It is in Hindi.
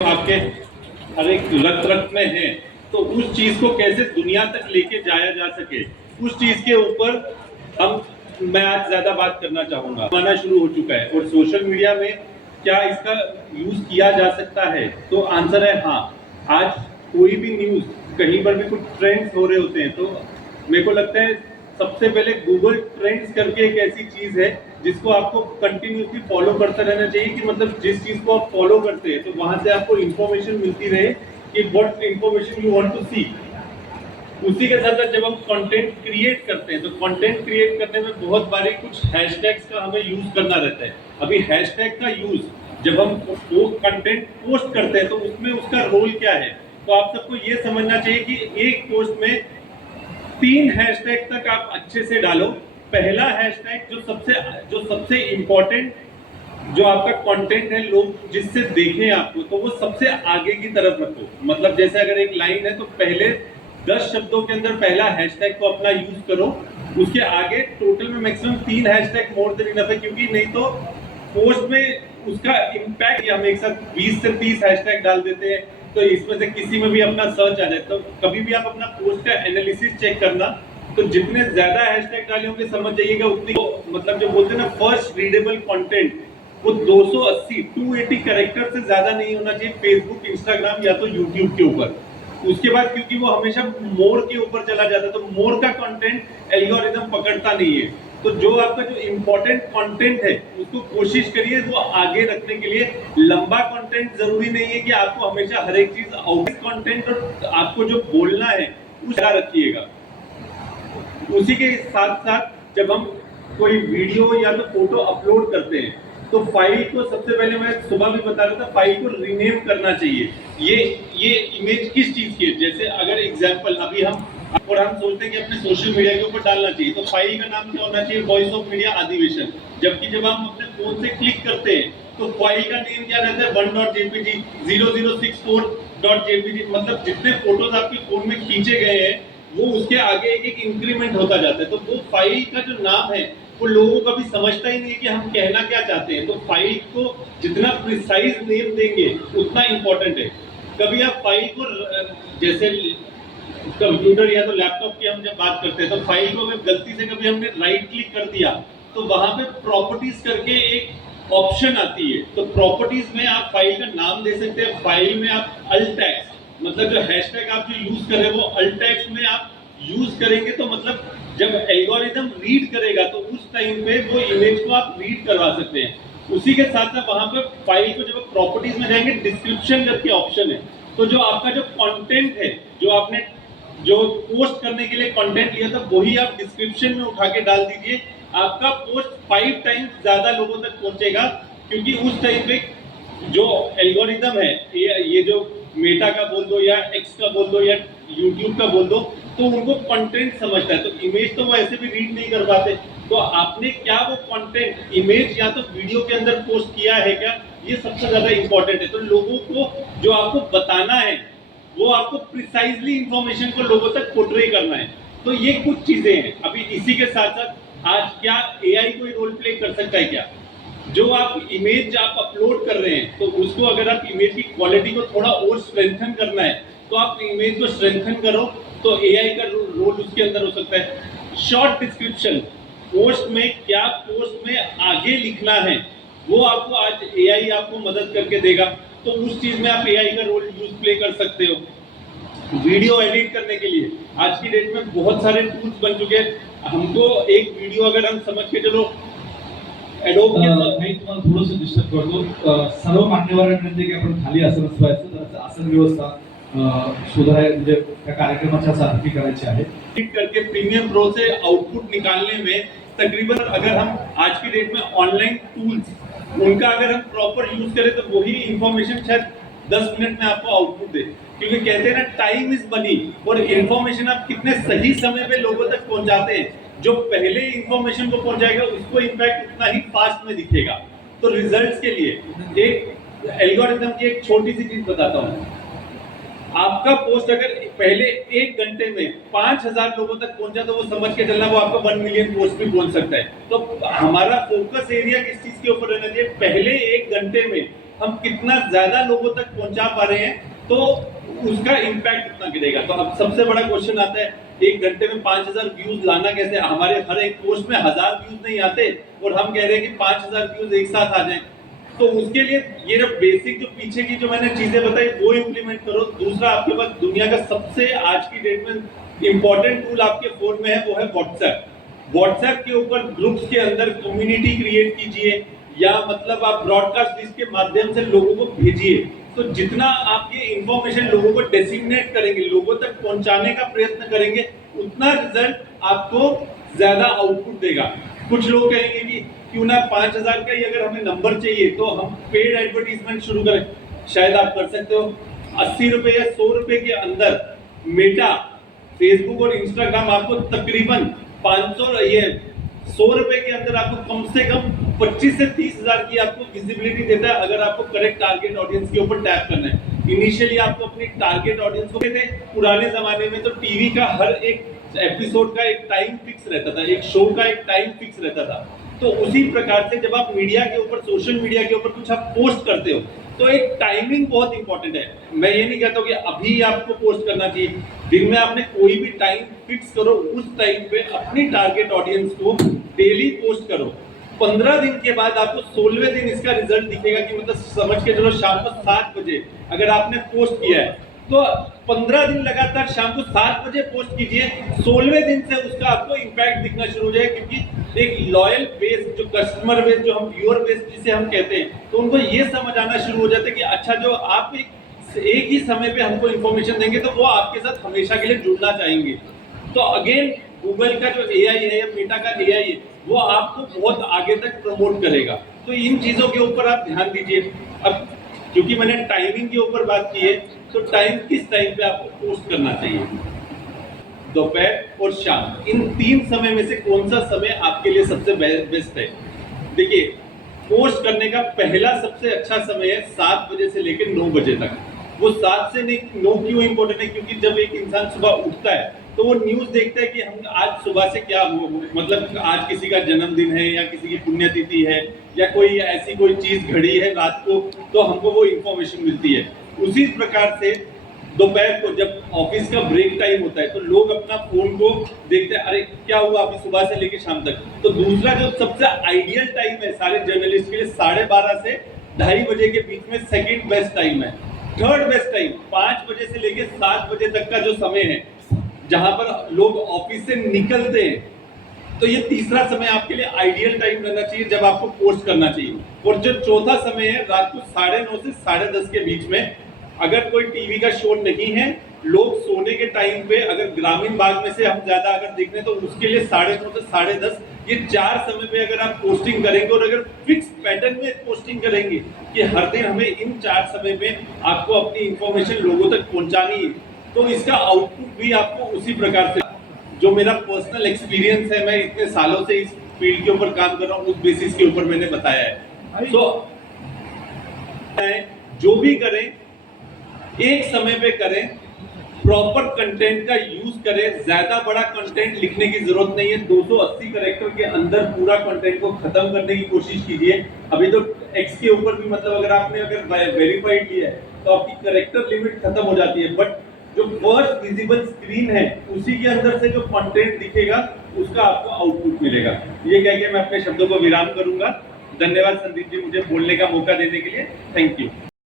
आपके हर एक रक्त रक्त में है, तो उस चीज को कैसे दुनिया तक लेके जाया जा सके, उस चीज के ऊपर मैं आज ज्यादा बात करना चाहूंगा। आना शुरू हो चुका है और सोशल मीडिया में क्या इसका यूज किया जा सकता है, तो आंसर है हाँ। आज कोई भी न्यूज, कहीं पर भी कुछ ट्रेंड्स हो रहे होते हैं, तो मेरे को लगता है सबसे पहले गूगल ट्रेंड्स करके एक ऐसी चीज है जिसको आपको कंटिन्यूसली फॉलो करता रहना चाहिए, कि मतलब जिस चीज को आप फॉलो करते हैं तो वहां से आपको इंफॉर्मेशन मिलती रहे कि what information you want to see. उसी के साथ साथ जब हम कंटेंट क्रिएट करते हैं, तो कंटेंट क्रिएट करने में बहुत बारी कुछ हैशटैग्स का हमें यूज करना रहता है। अभी हैशटैग का यूज जब हम वो कंटेंट पोस्ट करते हैं तो उसमें उसका रोल क्या है, तो आप सबको ये समझना चाहिए कि एक पोस्ट में 3 हैशटैग तक आप अच्छे से डालो। पहला हैशटैग जो सबसे इंपॉर्टेंट जो आपका कंटेंट है, लोग जिससे देखें आपको, तो वो सबसे आगे की तरफ रखो। मतलब जैसे अगर एक लाइन है तो पहले 10 शब्दों के अंदर पहला हैशटैग को अपना यूज करो, उसके आगे टोटल में maximum 3 hashtag more than enough है, क्योंकि नहीं तो पोस्ट में उसका इम्पैक्ट, हम एक साथ 20 से 30 हैशटैग डाल देते हैं तो इसमें से किसी में भी अपना सर्च आ जाए। तो कभी भी आप अपना पोस्ट का एनालिसिस चेक करना, तो जितने ज्यादा हैशटैग डाले होंगे समझ जाइएगा उतनी, मतलब जो बोलते हैं ना फर्स्ट रीडेबल कंटेंट, वो 280 कैरेक्टर से ज्यादा नहीं होना चाहिए फेसबुक, इंस्टाग्राम या तो यूट्यूब के ऊपर। उसके बाद क्योंकि वो हमेशा मोर के ऊपर चला जाता है, तो मोर का कंटेंट एल्गोरिदम पकड़ता नहीं है। तो जो आपका जो इंपॉर्टेंट कंटेंट है उसको कोशिश करिए वो आगे रखने के लिए। लंबा कंटेंट जरूरी नहीं है कि आपको हमेशा हर एक चीज आउट कंटेंट, और आपको जो बोलना है उसका रखिएगा। उसी के साथ साथ जब हम कोई वीडियो या तो फोटो अपलोड करते हैं, तो फाइल को सबसे पहले, मैं सुबह भी बता रहा था, फाइल को रीनेम करना चाहिए। ये इमेज किस चीज की है, जैसे अगर एग्जांपल अभी हम सोचते हैं कि अपने सोशल मीडिया के ऊपर डालना चाहिए, तो फाइल का नाम क्या होना चाहिए, वॉइस ऑफ मीडिया अधिवेशन। जबकि जब हम अपने फोन से क्लिक करते हैं तो फाइल का नेम क्या रहता है, 1.jpg 0064.jpg। मतलब जितने फोटोज आपके फोन में खींचे गए हैं वो उसके आगे एक एक इंक्रीमेंट होता जाता है। तो वो फाइल का जो नाम है वो लोगों को कभी समझता ही नहीं है कि हम कहना क्या चाहते हैं। तो फाइल को जितना प्रिसाइज नेम देंगे उतना इंपॉर्टेंट है। कभी आप फाइल को, जैसे कंप्यूटर या तो लैपटॉप की हम जब बात करते हैं, तो फाइल को अगर गलती से कभी हमने राइट क्लिक कर दिया तो वहां पे प्रॉपर्टीज करके एक ऑप्शन आती है। तो प्रॉपर्टीज में आप फाइल का नाम दे सकते हैं। फाइल में आप अल्ट टैग्स, मतलब जो हैशटैग आप जो यूज कर रहे हैं वो अल्ट टैग्स में आप यूज करेंगे, तो मतलब जब एल्गोरिदम रीड करेगा तो उस टाइम पे वो इमेज को आप रीड करवा सकते हैं। उसी के साथ साथ वहां पे फाइल को जब प्रॉपर्टीज में जाएंगे, डिस्क्रिप्शन करके ऑप्शन है। तो जो आपका जो कंटेंट है, जो आपने जो पोस्ट करने के लिए कंटेंट लिया था, वही आप डिस्क्रिप्शन में उठा के डाल दीजिए। आपका पोस्ट 5 टाइम्स ज्यादा लोगों तक पहुंचेगा, क्योंकि उस टाइम पे जो एल्गोरिदम है, ये जो मेटा का बोल दो या एक्स का बोल दो या यूट्यूब का बोल दो, तो उनको कंटेंट समझता है। तो इमेज तो वो ऐसे भी रीड नहीं कर पाते। तो आपने क्या वो कंटेंट इमेज या तो वीडियो के अंदर पोस्ट किया है क्या, ये सबसे ज्यादा इंपॉर्टेंट है। तो लोगों को जो आपको बताना है वो आपको प्रिसाइजली इंफॉर्मेशन को लोगों तक पोर्ट्रे करना है। तो ये कुछ चीजें हैं। अभी इसी के साथ साथ आज क्या एआई कोई रोल प्ले कर सकता है क्या, जो आप इमेज आप अपलोड कर रहे हैं, तो उसको अगर आप इमेज की क्वालिटी को थोड़ा और स्ट्रेंथन करना है तो आप इमेज को स्ट्रेंथन करो, तो एआई का रोल उसके अंदर हो सकता है। शॉर्ट डिस्क्रिप्शन, पोस्ट में क्या पोस्ट में आगे लिखना है वो आपको आज एआई आपको मदद करके देगा। तो उस चीज में आप एआई का रोल यूज प्ले कर सकते हो। वीडियो एडिट करने के लिए आज की डेट में बहुत सारे टूल्स बन चुके हैं। हमको एक वीडियो अगर हम समझ के चलो एडोब के मी तुम्हाला थोडंसं डिस्टर्ब करतो। सर्व मान्यवरांनी म्हणजे की आपण खाली आसन बसवायचं, तर आसन व्यवस्था सुधाराय, म्हणजे त्या कार्यक्रमाच्या सारखी करायची आहे। एडिट करके प्रीमियम प्रो से आउटपुट निकालने में तकरीबन, अगर हम आज की डेट में ऑनलाइन टूल्स उनका अगर हम प्रॉपर यूज करें तो वही इंफॉर्मेशन शायद 10 मिनट में आपको आउटपुट दे। क्योंकि कहते हैं ना टाइम इज मनी, और इंफॉर्मेशन आप कितने सही समय पे लोगों तक पहुंचाते हैं, जो पहले इंफॉर्मेशन को पहुंचाएगा उसको इम्पैक्ट उतना ही फास्ट में दिखेगा। तो रिजल्ट्स के लिए एक एल्गोरिथम की एक छोटी सी चीज बताता हूँ। आपका पोस्ट अगर पहले 1 घंटे में 5,000 लोगों तक पहुंचा तो वो समझ के चलना वो आपका 1 मिलियन पोस्ट भी पहुंच सकता है। तो हमारा फोकस एरिया किस चीज के ऊपर रहना चाहिए, पहले 1 घंटे में हम कितना ज्यादा लोगों तक पहुंचा पा रहे हैं तो उसका इम्पैक्ट कितना गिरेगा। तो अब सबसे बड़ा क्वेश्चन आता है 1 घंटे में 5,000 व्यूज लाना कैसे। हमारे हर एक पोस्ट में 1,000 व्यूज नहीं आते और हम कह रहे हैं कि 5,000 व्यूज एक साथ आ जाए। तो उसके लिए ये जो बेसिक जो पीछे की जो मैंने चीजें बताई वो इम्प्लीमेंट करो। दूसरा, आपके पास दुनिया का सबसे आज की डेट में इंपॉर्टेंट टूल आपके फोन में है, वो है व्हाट्सएप। व्हाट्सएप के ऊपर ग्रुप्स के अंदर कम्युनिटी क्रिएट कीजिए या मतलब आप ब्रॉडकास्ट लिस्ट के माध्यम से लोगों को भेजिए। तो जितना आप ये इंफॉर्मेशन लोगों को डेसिग्नेट करेंगे, लोगों तक पहुंचाने का प्रयत्न करेंगे, उतना रिजल्ट आपको ज्यादा आउटपुट देगा। कुछ लोग कहेंगे कि क्यों ना 5,000 का ही अगर हमें नंबर चाहिए तो हम पेड एडवर्टीजमेंट शुरू करें। शायद आप कर सकते हो। 80 रुपए या 100 रुपए के अंदर मेटा, फेसबुक और इंस्टाग्राम आपको तकरीबन 100 रुपए के अंदर आपको कम से कम 25 से 30,000 की आपको विजिबिलिटी देता है अगर आपको करेक्ट टारगेट ऑडियंस के ऊपर टैप करना है। इनिशियली आपको अपनी टारगेट ऑडियंस को कहते हैं, पुराने जमाने में तो टीवी का हर एक एपिसोड का एक टाइम फिक्स रहता था, एक शो का एक टाइम फिक्स रहता था। तो उसी प्रकार से जब आप मीडिया के ऊपर, सोशल मीडिया के ऊपर कुछ आप पोस्ट करते हो तो एक टाइमिंग बहुत इंपॉर्टेंट है। मैं ये नहीं कहता कि अभी आपको पोस्ट करना चाहिए, दिन में आपने कोई भी टाइम फिक्स करो, उस टाइम पे अपनी टारगेट ऑडियंस को डेली पोस्ट करो। 15 दिन के बाद आपको 16वें दिन इसका रिजल्ट दिखेगा कि मतलब समझ के चलो शाम को 7 बजे अगर आपने पोस्ट किया है तो 15 दिन लगातार शाम को 7 बजे पोस्ट कीजिए। 16वें दिन से उसका आपको इम्पैक्ट दिखना शुरू हो जाएगा, क्योंकि एक लॉयल बेस, जो कस्टमर बेस, जो हम व्यूअर बेस जिसे हम कहते हैं, तो उनको ये समझ आना शुरू हो जाता है कि अच्छा, जो आप एक ही समय पे हमको इन्फॉर्मेशन देंगे तो वो आपके साथ हमेशा के लिए जुड़ना चाहेंगे। तो अगेन गूगल का जो AI है या मेटा का AI है वो आपको बहुत आगे तक प्रमोट करेगा। तो इन चीजों के ऊपर आप ध्यान दीजिए। अब क्योंकि मैंने टाइमिंग के ऊपर बात की है, तो टाइम किस टाइम पे आपको पोस्ट करना चाहिए, दोपहर और शाम, इन 3 समय में से कौन सा समय आपके लिए सबसे बेस्ट है। देखिए, पोस्ट करने का पहला सबसे अच्छा समय है 7 बजे से लेकर 9 बजे तक। वो 7 से 9 क्यों इंपॉर्टेंट है, क्योंकि जब एक इंसान सुबह उठता है तो वो न्यूज देखता है कि हम आज सुबह से क्या हुआ, मतलब आज किसी का जन्मदिन है या किसी की पुण्यतिथि है या कोई ऐसी कोई चीज घड़ी है रात को, तो हमको वो इंफॉर्मेशन मिलती है। उसी प्रकार से दोपहर को जब ऑफिस का ब्रेक टाइम होता है तो लोग अपना फोन को देखते हैं, अरे क्या हुआ अभी सुबह से लेकर शाम तक। तो दूसरा जो सबसे आइडियल टाइम है सारे जर्नलिस्ट के लिए 12:30 से 2:30 बजे के बीच में सेकंड बेस्ट टाइम है। थर्ड बेस्ट टाइम 5 बजे से लेकर 7 बजे तक का जो समय है जहां पर लोग ऑफिस से निकलते हैं, तो ये तीसरा समय आपके लिए आइडियल टाइम रहना चाहिए जब आपको पोस्ट करना चाहिए। और जो चौथा समय है रात को 9:30 से 10:30 के बीच में, अगर कोई टीवी का शो नहीं है, लोग सोने के टाइम पे, अगर ग्रामीण भाग में से हम ज्यादा अगर देख रहे हैं तो उसके लिए 9:30 से 10:30, ये 4 समय पे अगर आप पोस्टिंग करेंगे और अगर फिक्स पैटर्न में पोस्टिंग करेंगे कि हर दिन हमें इन 4 समय पे आपको अपनी इंफॉर्मेशन लोगों तक पहुंचानी है, तो इसका आउटपुट भी आपको उसी प्रकार से, जो मेरा पर्सनल एक्सपीरियंस है, मैं इतने सालों से इस फील्ड के ऊपर काम कर रहा हूँ, उस बेसिस के ऊपर मैंने बताया है। तो जो भी करें एक समय पे करें, प्रॉपर कंटेंट का यूज करें। ज्यादा बड़ा कंटेंट लिखने की जरूरत नहीं है, 280 कैरेक्टर के अंदर पूरा कंटेंट को खत्म करने की कोशिश कीजिए। अभी तो एक्स के ऊपर भी, मतलब अगर आपने वेरीफाइड किया है तो आपकी कैरेक्टर लिमिट खत्म हो जाती है, बट जो फर्स्ट विजिबल स्क्रीन है उसी के अंदर से जो कंटेंट दिखेगा उसका आपको आउटपुट मिलेगा। ये कह के मैं अपने शब्दों को विराम करूंगा। धन्यवाद संदीप जी, मुझे बोलने का मौका देने के लिए। Thank you.